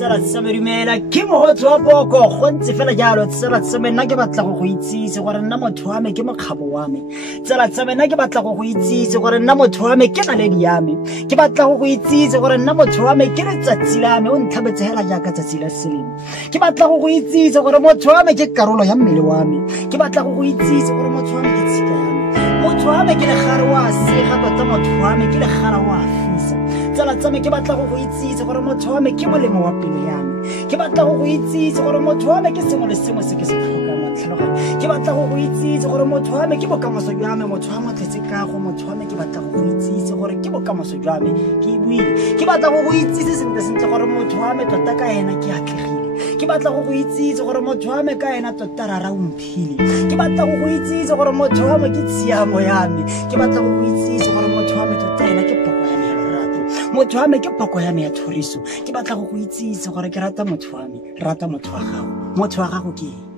Tsala tsa me dumela ke mogotsi wa poko go ntse fela jalo tsala tsa me nna ke batla go itsise gore nna motho wa me ke mokgabo wa me tsala tsa me nna ke batla go itsise gore nna motho wa me ke naledi ya me ke batla go itsise gore nna motho wa me ke letsatsi la me o ntlhabetse hela jaaka tsatsi la selemo ke batla go itsise gore motho wa me ke karolo ya mmele wa me ke batla go itsise gore motho wa me ke tshika ya me motho wa me ke legare wa sega tota motho wa me ke legara wa fisa tsala tsa me ke batla go itsise gore motho wa me ke molemo wa pelo ya me ke batla go itsise gore motho wa me ke sengwe le sengwe se ke se tlhokang wa tlhaloganya ke batla go itsise gore motho wa me ke bokamoso jwa me motho wa motletse kago motho wa me ke batla go itsise gore ke bokamoso jwa me ke buile ke batla go itsise sentle gore motho wa me tota ka ena ke atlegile ke batla go itsise gore motho wa me ka ena tota rara o mphile ke batla go itsise gore motho wa me ke tsiamo ya me ke batla go itsise gore motho wa me tota ena ke poko ya me ya lorato motho wa me ke poko ya me ya thoriso ke batla go itsise gore ke rata motho wa me rata motho wa gago ke